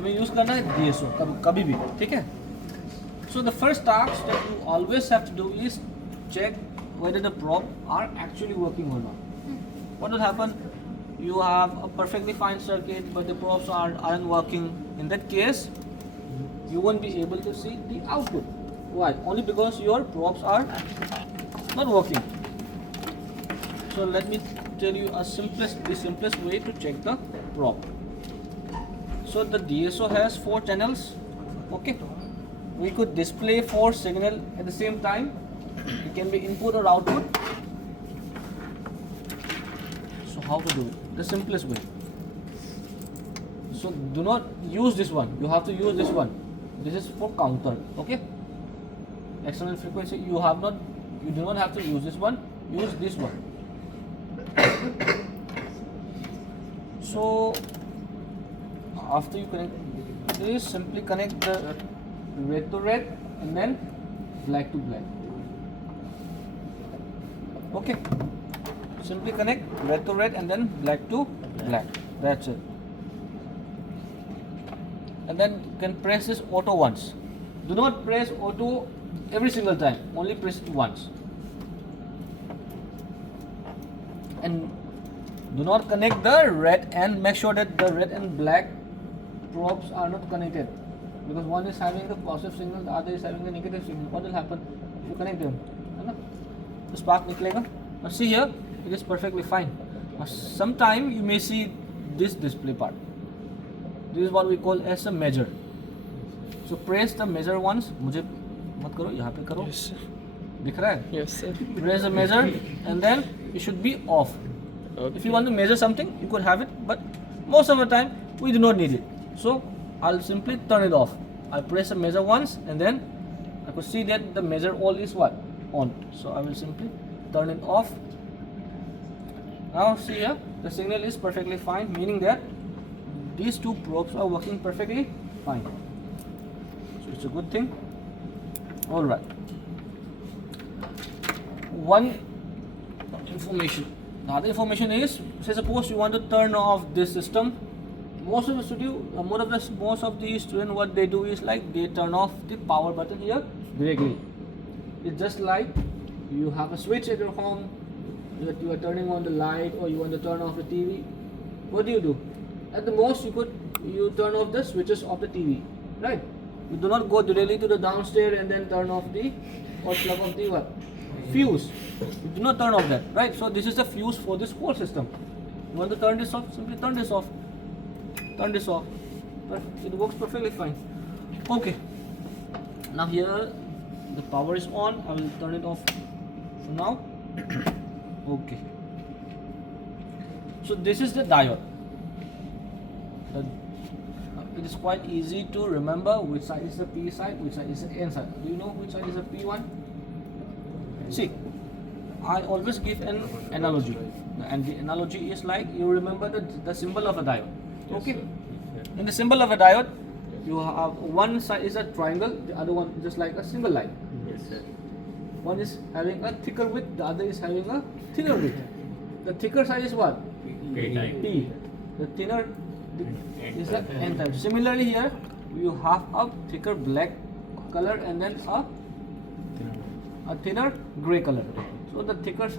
हमें यूज करना है DSO कभी भी, ठीक है. So the first task that you always have to do is check whether the probe are actually working or not. What will happen? You have a perfectly fine circuit, but the probes aren't working. In that case, you won't be able to see the output. Why? Only because your probes are not working. So let me tell you the simplest way to check the probe. So the DSO has 4 channels. Okay. We could display 4 signal at the same time. It can be input or output. So how to do it? The simplest way. So do not use this one. You have to use this one. This is for counter. Okay. External frequency. You do not have to use this one. Use this one. So after you connect this, simply connect the red to red and then black to black. Okay. Simply connect red to red and then black to black. That's it. And then you can press this auto once. Do not press auto every single time. Only press it once. And do not connect the red and make sure that the red and black probes are not connected. Because one is having the positive signal, the other is having the negative signal. What will happen if you connect them? The spark निकलेगा. Now see here, it is perfectly fine. Now sometime you may see this display part. This is what we call as a measure. So press the measure once. मुझे मत करो, यहाँ पे करो. Yes, sir. दिख रहा है? Yes, sir. Press the measure and then it should be off. Okay. If you want to measure something, you could have it, but most of the time we do not need it. So I'll simply turn it off. I'll press the measure once and then I could see that the measure all is what? On. So I will simply turn it off. Now see here, the signal is perfectly fine, meaning that these 2 probes are working perfectly fine. So it's a good thing. Alright. One information. The other information is, say suppose you want to turn off this system. Most of the students, what they do is like they turn off the power button here directly. It's just like you have a switch at your home that you are turning on the light, or you want to turn off the TV. What do? At the most, you turn off the switches of the TV, right? You do not go directly to the downstairs and then turn off the or plug off the what? Fuse. You do not turn off that, right? So this is the fuse for this whole system. You want to turn this off? Simply turn this off. Turn this off. But it works perfectly fine. Okay. Now here the power is on. I will turn it off for now. Okay. So this is the diode. It is quite easy to remember which side is the P side, which side is the N side. Do you know which side is the P1? See, I always give an analogy, and the analogy is like you remember the symbol of a diode. Okay. In the symbol of a diode, you have one side is a triangle, the other one just like a single line. Yes, sir. One is having a thicker width, the other is having a thinner width. The thicker side is what? P. The thinner is the N type. Similarly here, you have a thicker black color and then a thinner gray color. So the thicker side